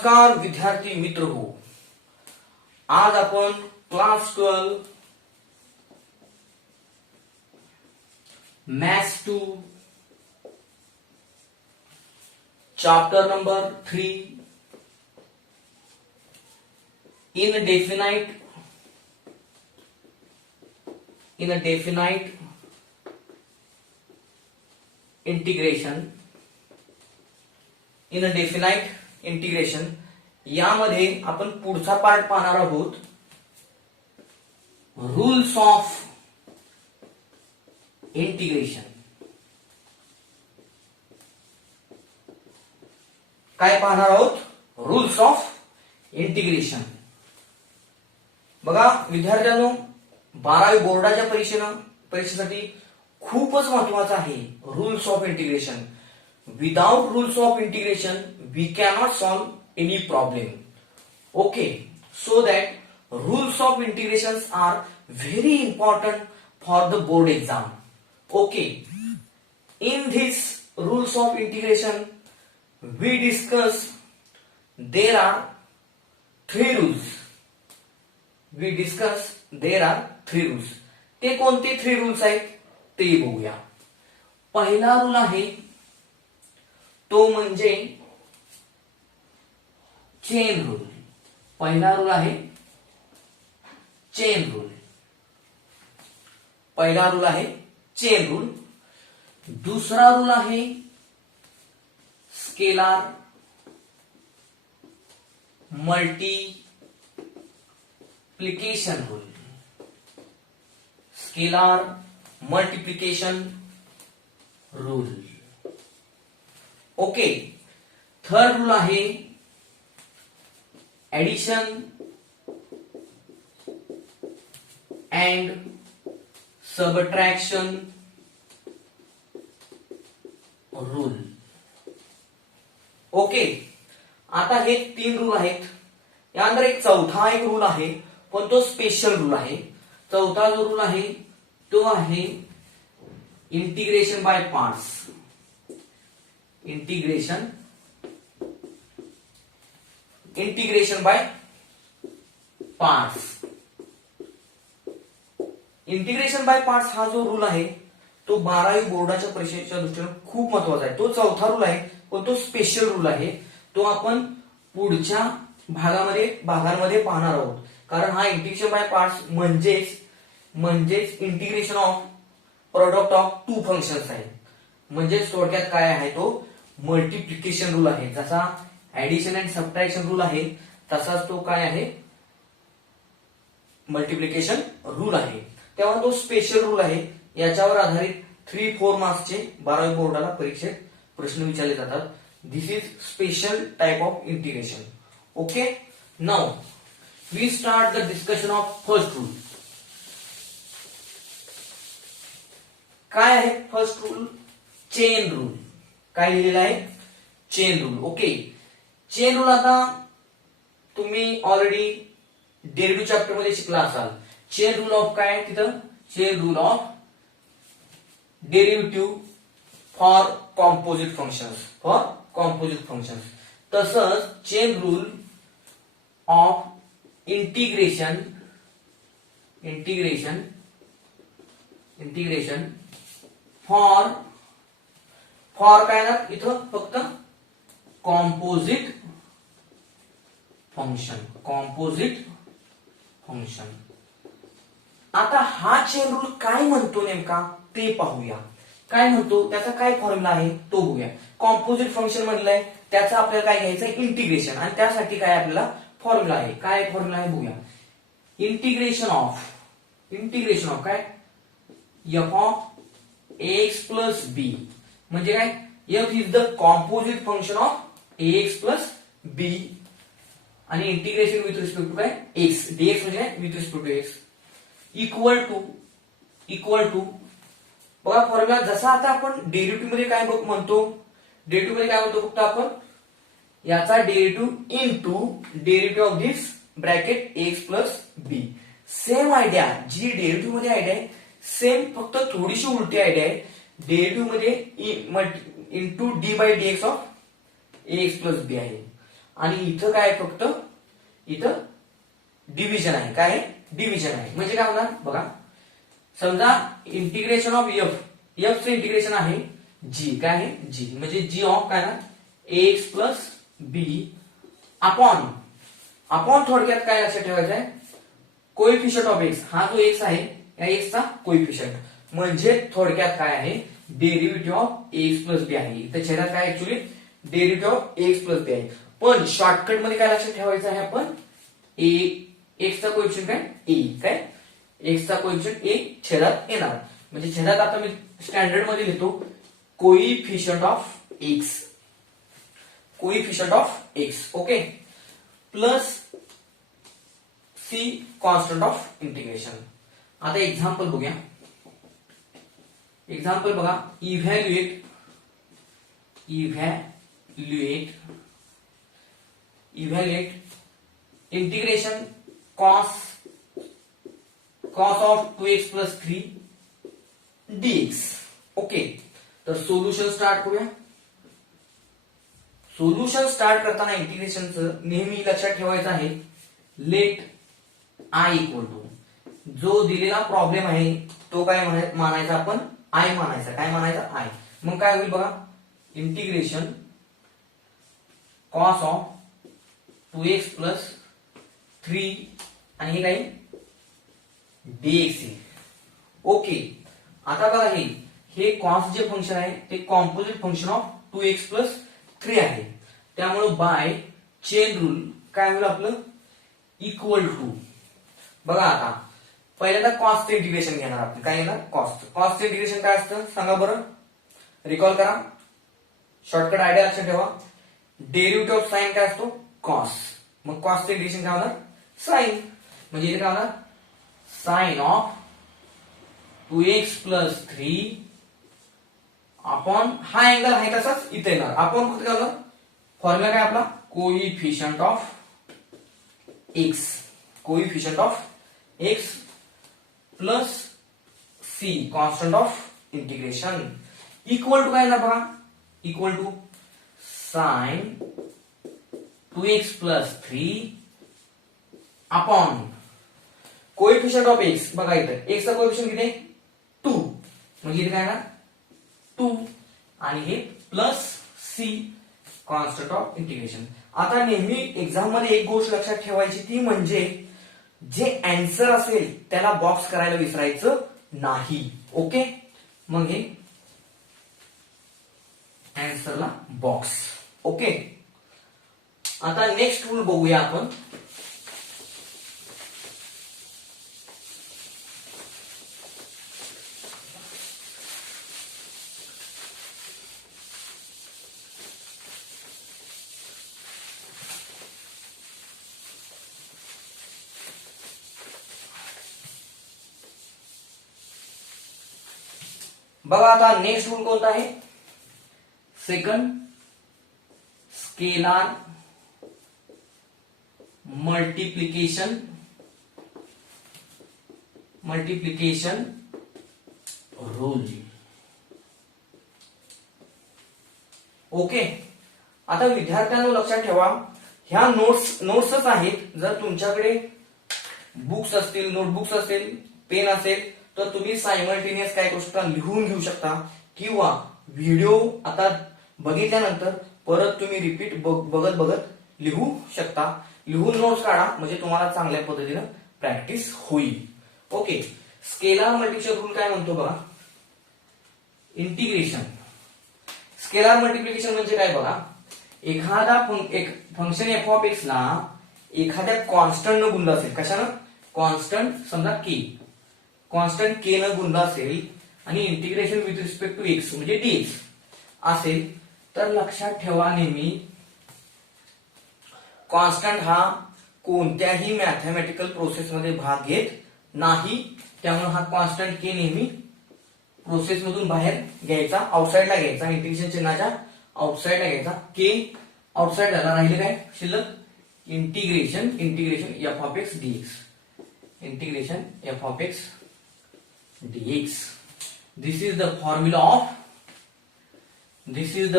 नमस्कार विद्यार्थी मित्र हो, आज आपण class 12 maths 2 chapter number 3 indefinite integration यामध्ये आपण पुढचा पार्ट पाहणार आहोत. Rules of integration. काय पाहणार आहोत? Rules of integration. बघा विद्यार्थ्यांनो, 12वी बोर्डाच्या परीक्षेसाठी खूपच महत्वाचं आहे rules of integration. Without rules of integration we cannot solve any problem. Okay, so that rules of integration are very important for the board exam. Okay, in this rules of integration we discuss there are three rules. ते कोणते 3 rules आहेत ते बघूया. पहिला rule आहे तो म्हणजे chain rule. पहिला रूल आहे चेन रूल. दुसरा रूल आहे scalar multiplication rule. Okay, third rule आहे addition and subtraction rule. Okay, आता हे 3 रूल आहेत. यानंतर एक चौथा रूल आहे, पण तो स्पेशल रूल आहे. चौथा जो रूल आहे तो आहे integration by parts. Integration by parts हा जो रूल आहे तो 12वी बोर्डाच्या परीक्षेच्या दृष्टीने खूप महत्वाचा आहे. तो चौथा रूल आहे, पण तो स्पेशल रूल आहे. तो आपण पुढच्या भागांमध्ये पाहणार आहोत. कारण हा इंटिग्रेशन बाय पार्ट्स म्हणजेच integration of product of 2 functions आहे. म्हणजे थोडक्यात काय आहे, तो मल्टिप्लिकेशन रूल आहे. जसा ऍडिशन अँड सबट्रॅक्शन रूल आहे तसाच तो काय आहे, मल्टिप्लिकेशन रूल आहे. तेव्हा तो स्पेशल रूल आहे. याच्यावर आधारित 3-4 मार्क्सचे 12वी बोर्डाला परीक्षेत प्रश्न विचारले जातात. This is special type of integration. Okay, now we start the discussion of first rule. काय आहे फर्स्ट रूल? Chain rule. काय लिहिलेलं आहे? Chain rule. Okay, chain rule आता तुम्ही ऑलरेडी डेरिव्हेटिव्ह चॅप्टर मध्ये शिकला असाल. चेन रूल ऑफ काय तिथं? Chain rule of derivative for composite functions. तसंच chain rule of integration for काय ना इथं फक्त कॉम्पोजिट फंक्शन. आता हा चेन रूल काय म्हणतो नेमका ते पाहूया. काय म्हणतो, त्याचा काय फॉर्म्युला आहे तो बघूया. कॉम्पोजिट फंक्शन म्हणलंय, त्याचा आपल्याला काय घ्यायचं? इंटिग्रेशन. आणि त्यासाठी काय आपल्याला फॉर्म्युला आहे. काय फॉर्म्युला आहे बघूया. इंटिग्रेशन ऑफ काय? F of ax plus b. म्हणजे काय? F is the composite function of ax plus b. आणि इंटिग्रेशन विथ रिस्पेक्ट टू काय? एक्स. डीएक्स म्हणजे काय? With respect to x. Equal to बघा फॉर्म्युला. जसा आता आपण डेरिव्हेटिव्ह मध्ये काय म्हणतो? फक्त आपण याचा derivative into derivative of this bracket x plus b. Same idea जी डेरिव्हेटिव्ह मध्ये आयडिया आहे, सेम फक्त थोडीशी उलटी आयडिया आहे. डेरिव्हेटिव्ह मध्ये into d by dx of x plus b आहे. आणि इथं काय आहे, फक्त इथं डिव्हिजन आहे. काय आहे? डिव्हिजन आहे. म्हणजे काय होणार बघा, समजा इंटिग्रेशन ऑफ एफ चं इंटिग्रेशन आहे जी. काय आहे? जी. म्हणजे जी ऑफ काय ना एक्स प्लस बी अपॉन थोडक्यात काय लक्षात ठेवायचं आहे, कोएफिशियंट ऑफ एक्स. हा जो एक्स आहे या एक्सचा कोएफिशियंट, म्हणजे थोडक्यात काय आहे, derivative of x plus b आहे. तर छेदात काय actually derivative of x plus b आहे. पण शॉर्टकट मध्ये काय लक्षात ठेवायचं आहे आपण, एक्स चा कोएफिशियंट काय ए. काय एक्स चा कोएफिशियंट ए छेदात येणार. म्हणजे छेदात आता मी स्टँडर्ड मध्ये लिहितो coefficient of x. Coefficient of x. Okay. Plus c constant of integration. आता एक्झाम्पल बघूया. एक्झाम्पल बघा, evaluate integration cos of 2x plus 3 dx. Okay. तर सोल्युशन स्टार्ट करूया. सोल्युशन स्टार्ट करताना इंटिग्रेशनचं नेहमी लक्षात ठेवायचं आहे, लेट आय इक्वल टू जो दिलेला प्रॉब्लेम आहे तो काय मानायचा आपण, आय मानायचा. काय मानायचा? आय. मग काय होईल बघा, integration cos of 2x plus 3 आणि हे काय dx. ओके. आता बघा, हे कॉस जे फंक्शन आहे ते composite function of 2x plus 3 आहे. त्यामुळे बाय चेन रूल काय होईल आपलं, इक्वल टू. बघा आता पहिल्यांदा कॉसचं इंटिग्रेशन घेणार आपण. काय घेणार? कॉसचं इंटिग्रेशन काय असतं सांगा बरं, रिकॉल करा. शॉर्टकट आयडिया लक्षात ठेवा. डेरिव्हेटिव्ह ऑफ साइन काय असतो? कॉस. मग कॉसचं इंटिग्रेशन काय होणार? साइन. म्हणजे इथे काय होणार, sine of 2x plus 3 upon हा अँगल आहे तसाच इथे येणार. आपण फक्त काय होणार, फॉर्म्युला काय आपला, coefficient of x. Coefficient of x plus c constant of integration equal to काय येणार बघा, equal to sine 2x plus 3 upon coefficient of x. बघा इथं एक्स चा कोएफिशियंट किती आहे? 2. म्हणजे इथे काय ना 2 आणि हे plus c constant of integration. आता नेहमी एक्झाम मध्ये एक गोष्ट लक्षात ठेवायची, ती म्हणजे जे आन्सर असेल त्याला बॉक्स करायला विसरायचं नाही. ओके. मग हे आन्सरला बॉक्स. ओके. आता नेक्स्ट रूल बघूया आपण. बघा आता नेक्स्ट रूल कोणता आहे, second, scalar multiplication rule. Okay. आता विद्यार्थ्यांनो लक्षात ठेवा, ह्या नोट्सच आहेत. जर तुमच्याकडे बुक्स असतील, नोटबुक्स असतील, पेन असेल तर तुम्ही सायमल्टेनियस काय करू शकता, लिहून घेऊ शकता. किंवा व्हिडिओ आता बघितल्यानंतर परत तुम्ही रिपीट बघत लिहू शकता. लिहून नोट्स काढा, म्हणजे तुम्हाला चांगल्या पद्धतीने प्रॅक्टिस होईल. ओके. स्केलार मल्टिप्लिकेशन रूल काय म्हणतो बघा, इंटिग्रेशन. स्केलार मल्टिप्लिकेशन म्हणजे काय बघा, एखादा फंक्शन एफ ऑफ एक्स ला एखाद्या कॉन्स्टंट न गुणलं असेल. कशानं? कॉन्स्टंट, समजा के. कॉन्स्टंट के न गुणलं असेल आणि integration with respect to x म्हणजे डीएक्स असेल, तर लक्षात ठेवा नेहमी कॉन्स्टंट हा कोणत्याही मॅथमॅटिकल प्रोसेस मध्ये भाग घेत नाही. त्यामुळे हा कॉन्स्टंट के नेहमी प्रोसेस मधून बाहेर घ्यायचा, आउटसाइडला घ्यायचा. इंटिग्रेशन चिन्हाच्या आउटसाइडला घ्यायचा. के आउटसाइड झाला, राहिले काय शिल्लक, integration f of x dx. Integration f of x dx. This is the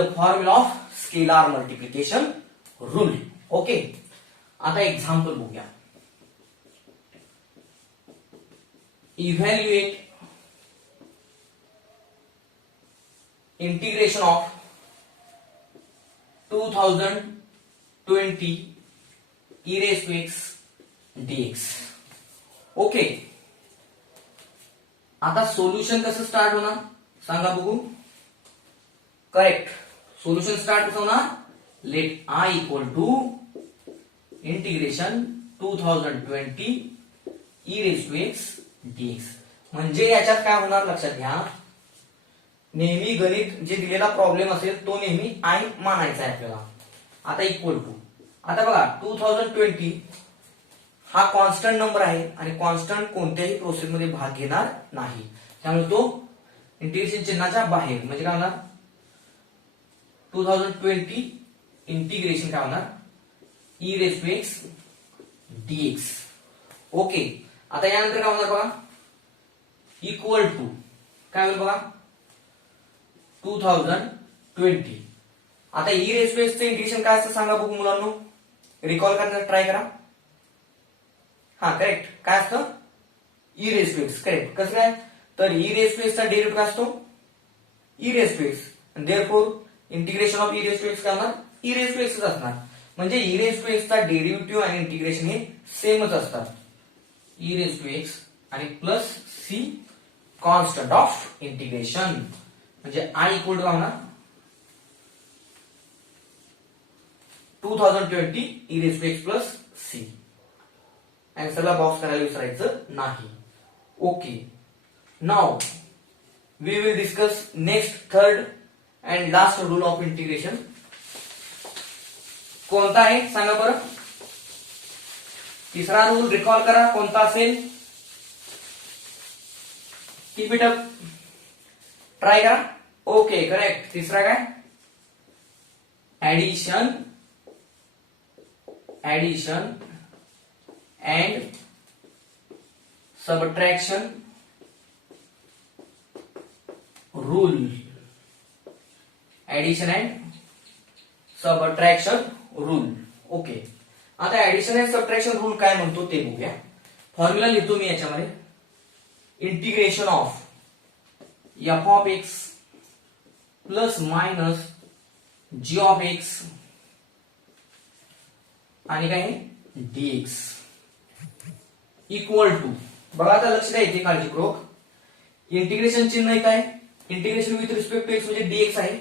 formula of scalar multiplication rule. Okay, आता एक्झाम्पल बघूया. Evaluate integration of 2020 e raised to x dx. Okay, आता solution कसं start होणार सांगा बघू. Correct, solution start कसं होणार. Let I equal to integration 2020 e raised to x dx. म्हणजे याच्यात काय होणार लक्षात घ्या. नेहमी गणित जे दिलेला प्रॉब्लेम असेल तो नेहमी I मानायचा आहे आपल्याला. आता इक्वल टू, आता बघा 2020 हा कॉन्स्टंट नंबर आहे आणि कॉन्स्टंट कोणत्याही प्रोसेस मध्ये भाग घेणार नाही, त्यामुळे तो इंटिग्रेशन चिन्हाच्या बाहेर. म्हणजे काय होणार 2020 इंटिग्रेशन काय होणार e raised to x dx. Okay, आता यानंतर काय होणार बघा. इक्वल टू काय होईल बघा 2020. आता e raised to x चे इंटिग्रेशन काय असतं सांगा बघू मुलांनो. रिकॉल करण्याचा ट्राय करा. हा करेक्ट, काय असतं e raised to x. Correct, कसं काय तर e raised to x चा डेरिव्हेटिव्ह काय असतो e raised to x. आणि therefore integration of e raised to x काय होणार e raised to x च असणार. म्हणजे e raised to x चा डेरिव्हेटिव्ह आणि इंटिग्रेशन हे सेमच असतात. e raised to x आणि plus c constant of integration. म्हणजे I इक्वल टू काय होणार 2020 e raised to x plus c. आन्सरला बॉक्स करायला विसरायचं नाही. Okay, now we will discuss next third and last rule of integration. कोणता आहे सांगा बरं. तिसरा रूल रिकॉल करा कोणता असेल. कीप इट अप, ट्राय करा. ओके करेक्ट, तिसरा काय addition and subtraction rule. Addition and subtraction rule. Okay, आता ऍडिशन अँड सबट्रॅक्शन रूल काय म्हणतो ते बघूया. फॉर्म्युला लिहितो मी याच्यामध्ये. Integration of f of x plus minus g of x आणि काय dx इक्वल टू. बघा आता लक्ष द्यायचे काळजीपूर्वक. इंटिग्रेशन चिन्ह इथं आहे. Integration with respect to x म्हणजे dx आहे.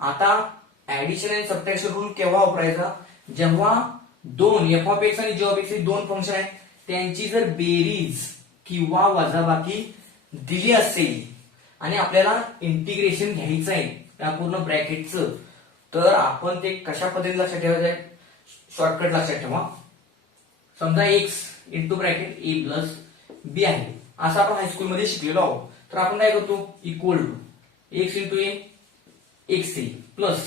आता ऍडिशन अँड सबट्रॅक्शन रूल केव्हा वापरायचा जेव्हा दोन f ऑफ x आणि g ऑफ x हे दोन फंक्शन आहेत त्यांची जर बेरीज किंवा वजाबाकी दिली असेल आणि आपल्याला इंटिग्रेशन घ्यायचं आहे त्या पूर्ण ब्रॅकेटचं, तर आपण ते कशा पद्धतीने लक्षात ठेवायचं आहे. शॉर्टकट लक्षात ठेवा. समजा x into bracket a plus b आहे असं आपण हायस्कूल मध्ये शिकलेलो आहोत. तर आपण काय करतो equal to x into a x a plus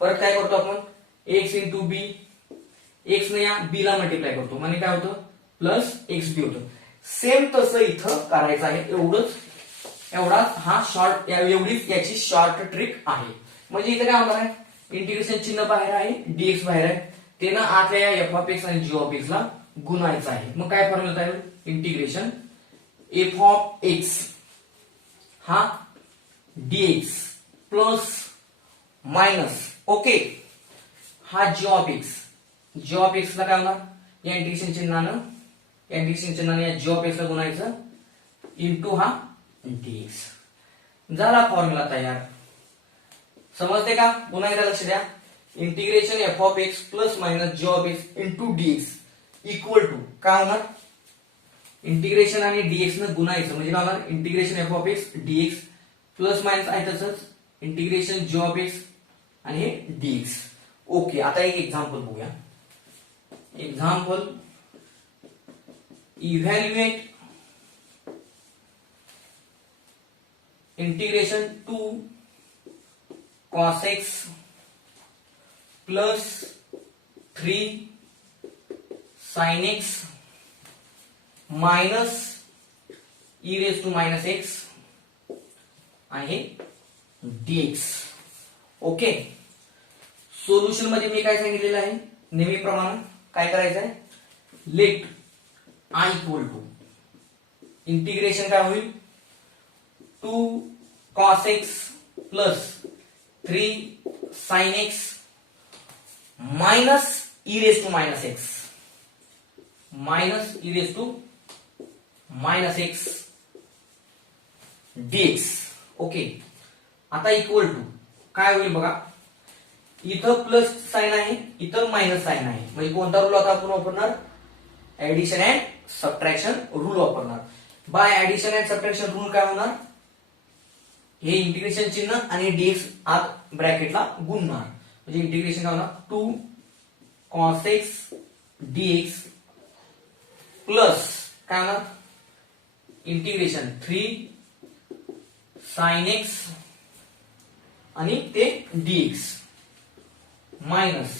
परत काय करतो आपण x इंटू b x ने या b ला मल्टिप्लाय करतो म्हणजे काय होतं प्लस xb होतं. सेम तसं इथं करायचं आहे. एवढा हा शॉर्ट एवढीच याची शॉर्ट ट्रिक आहे. म्हणजे इथं काय होणार आहे इंटिग्रेशन चिन्ह बाहेर आहे dx बाहेर आहे ते ना आतल्या या f ऑफ x आणि g ऑफ x ला गुणायचं आहे. मग काय फॉर्म्युला तयार होईल इंटिग्रेशन f ऑफ x हा dx प्लस मायनस ओके हा g ऑफ x ला काय होणार या इंटिग्रेशन चिन्हानं या g ऑफ x ला गुणायचं इंटू हा dx. झाला फॉर्म्युला तयार. समजते का. पुन्हा एकदा लक्ष द्या. Integration f of x plus minus g of x into dx equal to काय होणार इंटिग्रेशन आणि dx न गुणायचं म्हणजे काय होणार integration f of x dx plus minus आहे तसंच इंटिग्रेशन g ऑफ x आणि हे dx. ओके, आता एक एक्झाम्पल बघूया. Example evaluate integration 2 cos x plus 3 sin x minus e raised to minus x आणि dx. ओके, सोल्युशन मध्ये मी काय सांगितलेलं आहे नेहमीप्रमाणे काय करायचंय, let I equal to integration काय होईल, 2 cos x plus 3 sin x minus e raise to minus x, minus e raise to minus x dx. Okay, आता इक्वल टू काय होईल बघा, इथं प्लस साइन आहे, इथं मायनस साइन आहे, म्हणजे कोणता रूल आता आपण वापरणार, ऍडिशन अँड सबट्रॅक्शन रूल वापरणार. Bye addition and subtraction rule काय होणार, हे इंटिग्रेशन चिन्ह आणि dx आत ब्रॅकेटला गुणणार, म्हणजे इंटिग्रेशन काय होणार, 2 cos x dx प्लस काय होणार, इंटिग्रेशन 3 sin x आणि ते dx मायनस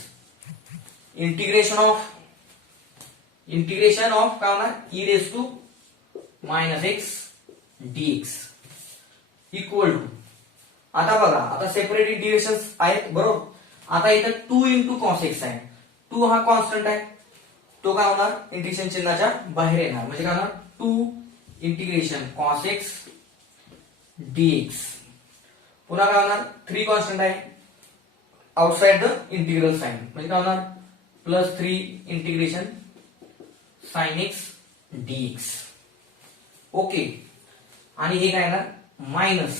इंटिग्रेशन ऑफ काय होणार, e raise to minus x dx equal to, आता बघा आता सेपरेट इंटिग्रेशन्स आहेत बरोबर. आता इथं 2 इंटू कॉस एक्स आहे, 2 हा कॉन्स्टंट आहे, तो काय होणार इंटिग्रेशन चिन्हाच्या बाहेर येणार, म्हणजे काय होणार 2 इंटिग्रेशन कॉस एक्स dx. पुन्हा काय होणार 3 कॉन्स्टंट आहे आउटसाइड द इंटिग्रल साइन, म्हणजे काय होणार plus 3 integration sine x dx. Okay, आणि हे काय येणार मायनस,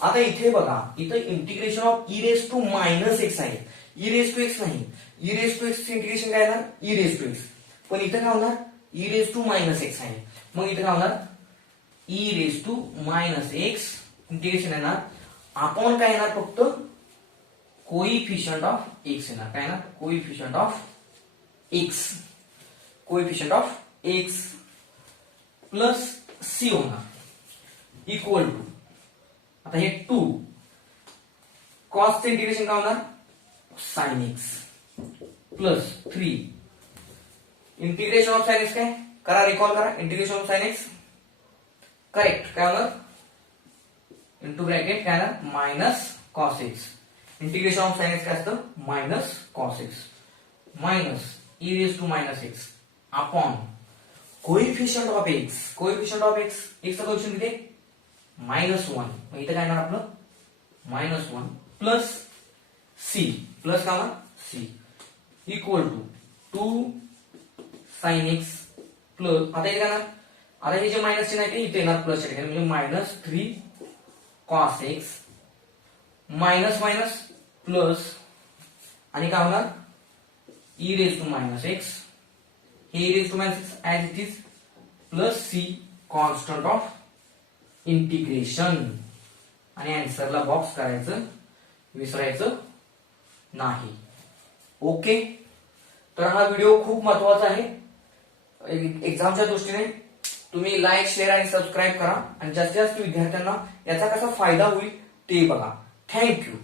आता इथे बघा इथे integration of e raise to minus x आहे, e रेज टू एक्स नाही, e raise to x integration काय येणार e रेज टू एक्स, पण इथे काय होणार e raise to minus x आहे, मग इथे काय होणार e raise to minus x integration येणार, आपण काय येणार फक्त कोइफिशियंट ऑफ एक्स येणार, काय येणार coefficient of x, coefficient of x plus c होणार इक्वल टू, आता हे 2 कॉस इंटिग्रेशन काय होणार sine x plus 3 integration of sine x, काय करा रिकॉल करा, integration of sine x correct काय होणार इंटू ब्रॅकेट काय होणार minus cos x, integration of sine x काय असतं minus cos x minus e raise to minus x upon coefficient of x, coefficient of x चा coefficient किती -1, मग इथे काय येणार आपलं -1 प्लस सी, प्लस काय होणार c equal to 2 sin x plus, आता इथे काय येणार, आता हे जे मायनस चिन्ह आहे ते इथे येणार प्लस च्या ठिकाणी, म्हणजे -3 cos x minus minus plus, आणि काय होणार e raise to minus x, हे e raise to minus x as it is plus c constant of integration, आणि आन्सरला बॉक्स करायचं विसरायचं नाही. ओके, तर हा व्हिडिओ खूप महत्वाचा आहे एक्झामच्या दृष्टीने, तुम्ही लाईक शेअर आणि सबस्क्राईब करा, आणि जास्तीत जास्त विद्यार्थ्यांना याचा कसा फायदा होईल ते बघा. थँक्यू.